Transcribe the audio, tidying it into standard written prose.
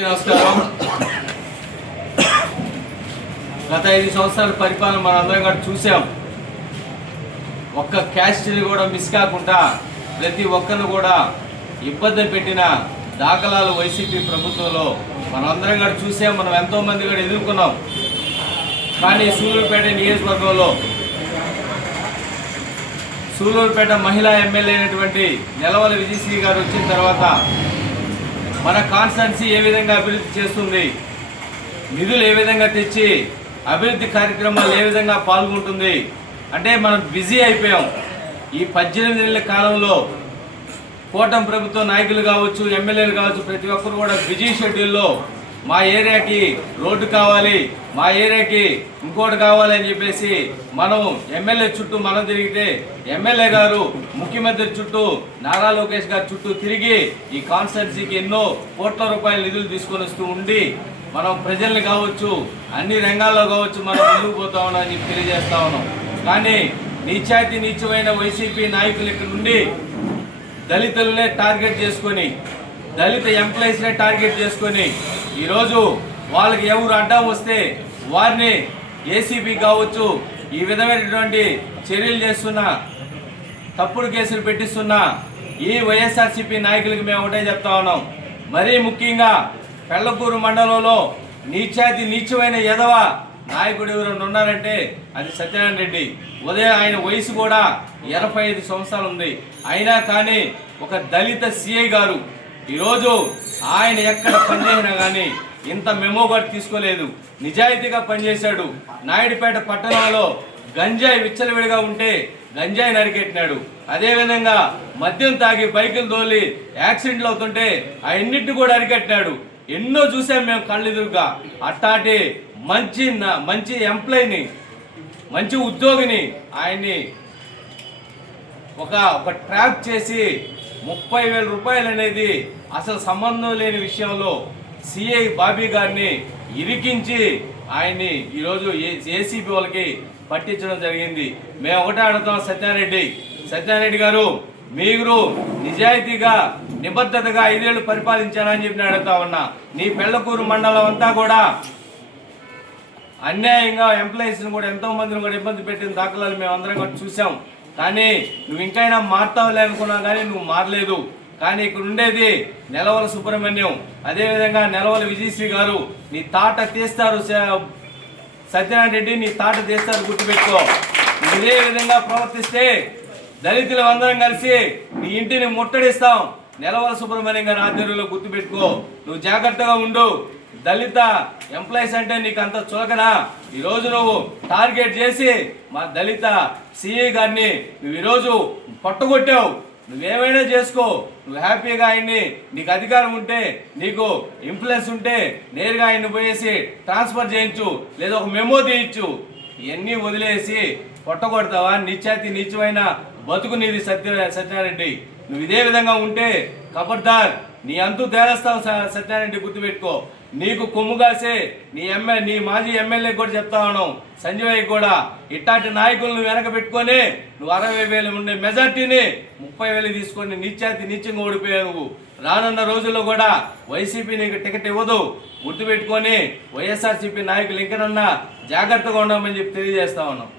నమస్కారం. గత 5 సంవత్సరాల పరిపాలన మనందరం కూడా చూసాం. ఒక్క క్యాస్ట్ని కూడా మిస్ కాకుండా ప్రతి ఒక్కరిని కూడా ఇబ్బంది పెట్టిన దాఖలాలు వైసీపీ ప్రభుత్వంలో మనందరం కూడా చూసాం. మనం ఎంతోమంది కూడా ఎదుర్కొన్నాం. కానీ సూలూరుపేట నియోజకవర్గంలో సూలూరుపేట మహిళా ఎమ్మెల్యే అయినటువంటి నెలవల విజయశ్రీ గారు వచ్చిన తర్వాత మన కాన్స్టిట్యున్సీ ఏ విధంగా అభివృద్ధి చేస్తుంది, నిధులు ఏ విధంగా తెచ్చి అభివృద్ధి కార్యక్రమాలు ఏ విధంగా పాల్గొంటుంది అంటే మనం బిజీ అయిపోయాం. ఈ 18 నెలల కాలంలో కూటమి ప్రభుత్వ నాయకులు కావచ్చు, ఎమ్మెల్యేలు కావచ్చు, ప్రతి ఒక్కరు కూడా బిజీ షెడ్యూల్లో మా ఏరియాకి రోడ్డు కావాలి, మా ఏరియాకి ఇంకోటి కావాలి అని చెప్పేసి మనం ఎమ్మెల్యే చుట్టూ మనం తిరిగితే ఎమ్మెల్యే గారు ముఖ్యమంత్రి చుట్టూ నారా లోకేష్ గారి చుట్టూ తిరిగి ఈ కాన్స్టిట్యున్సీకి ఎన్నో కోట్ల రూపాయల నిధులు తీసుకొని వస్తూ ఉండి మనం ప్రజల్ని కావచ్చు, అన్ని రంగాల్లో కావచ్చు మనం ముందుకు పోతా ఉన్నాం అని తెలియజేస్తా ఉన్నాం. కానీ నీచమైన వైసీపీ నాయకులు ఇక్కడ నుండి దళితులనే టార్గెట్ చేసుకొని, దళిత ఎంప్లాయీస్నే టార్గెట్ చేసుకొని ఈరోజు వాళ్ళకి ఎవరు అడ్డం వస్తే వారిని ఏసీబీ కావచ్చు ఈ విధమైనటువంటి చర్యలు చేస్తున్నా, తప్పుడు కేసులు పెట్టిస్తున్నా ఈ వైఎస్ఆర్సీపీ నాయకులకి మేము ఒకటే చెప్తా ఉన్నాం. మరీ ముఖ్యంగా పెళ్లకూరు మండలంలో నీచమైన ఎదవ నాయకుడు ఎవరైనా ఉన్నారంటే అది సత్యనారాయణ రెడ్డి. ఉదయం ఆయన వయసు కూడా 85 సంవత్సరాలు ఉంది. అయినా కానీ ఒక దళిత సిఐ గారు ఈరోజు ఆయన ఎక్కడ పనిచేసినా కానీ ఇంత మెమో కూడా తీసుకోలేదు. నిజాయితీగా పనిచేశాడు. నాయుడుపేట పట్టణంలో గంజాయి విచ్చలవిడిగా ఉంటే గంజాయి నరికెట్టినాడు. అదేవిధంగా మద్యం తాగి బైకులు తోలి యాక్సిడెంట్లు అవుతుంటే అన్నింటినీ కూడా అరికట్టినాడు. ఎన్నో చూసాం మేము కళ్ళెదురుగా. అట్టాటి మంచి ఎంప్లాయీని, మంచి ఉద్యోగిని ఆయన్ని ఒక ట్రాప్ చేసి 30,000 రూపాయలు అనేది అసలు సంబంధం లేని విషయంలో సిఐ బాబీ గారిని ఇరికించి ఆయన్ని ఈరోజు ఏసీబీ వాళ్ళకి పట్టించడం జరిగింది. మేము ఒకటే అడుగుతాం, సత్యనారాయణ గారు మీరు నిజాయితీగా నిబద్ధతగా 5 ఏళ్ళు పరిపాలించారని చెప్పి అడుగుతా ఉన్నా. నీ పెళ్లకూరు మండలం అంతా కూడా అన్యాయంగా ఎంప్లాయీస్ని కూడా ఎంతో మందిని కూడా ఇబ్బంది పెట్టిన దాఖలాలు మేము అందరం కూడా చూసాం. కానీ నువ్వు ఇంకైనా మారుతావులే అనుకున్నావు కానీ నువ్వు మారలేదు. కానీ ఇక్కడ ఉండేది నెలవల సుబ్రహ్మణ్యం, అదేవిధంగా నెలవల విజయశ్రీ గారు. నీ తాట తీస్తారు సత్యనారాయణ రెడ్డి, నీ తాట తీస్తారు, గుర్తుపెట్టుకో. ఇదే విధంగా ప్రవర్తిస్తే దళితులు అందరం కలిసి నీ ఇంటిని ముట్టడిస్తాం. నెలవల సుబ్రహ్మణ్యం గారి ఆధ్వర్యంలో గుర్తుపెట్టుకో. నువ్వు జాగ్రత్తగా ఉండు. దళిత ఎంప్లాయీస్ అంటే నీకు అంత చులకనా? ఈరోజు నువ్వు టార్గెట్ చేసి మా దళిత సిఐ గారిని నువ్వు ఈరోజు పట్టుకొట్టావు. నువ్వేమైనా చేసుకో, నువ్వు హ్యాపీగా ఆయన్ని, నీకు అధికారం ఉంటే, నీకు ఇన్ఫ్లుయెన్స్ ఉంటే నేరుగా ఆయన్ని పోయేసి ట్రాన్స్ఫర్ చేయించు, లేదా ఒక మెమో తీయించు. ఇవన్నీ వదిలేసి పొట్టగొడతావా? నీచమైన బతుకు నీది సత్యనారాయణ. నువ్వు ఇదే విధంగా ఉంటే ఖబర్దార్, నీ అంతు తేలేస్తావు సత్యనారాయణ, గుర్తుపెట్టుకో. నీకు కొమ్ము కాసే నీ మాజీ ఎమ్మెల్యే కూడా చెప్తా ఉన్నావు, సంజయ్ కూడా. ఇట్లాంటి నాయకులను వెనక పెట్టుకొని నువ్వు 60,000 ఉండే మెజార్టీని 30,000 తీసుకొని నీచంగా ఓడిపోయావు. నువ్వు రానున్న రోజుల్లో కూడా వైసీపీ నీకు టికెట్ ఇవ్వదు, గుర్తుపెట్టుకొని వైఎస్ఆర్సీపీ నాయకులు ఇంకనన్నా జాగ్రత్తగా ఉండమని చెప్పి తెలియజేస్తా ఉన్నాం.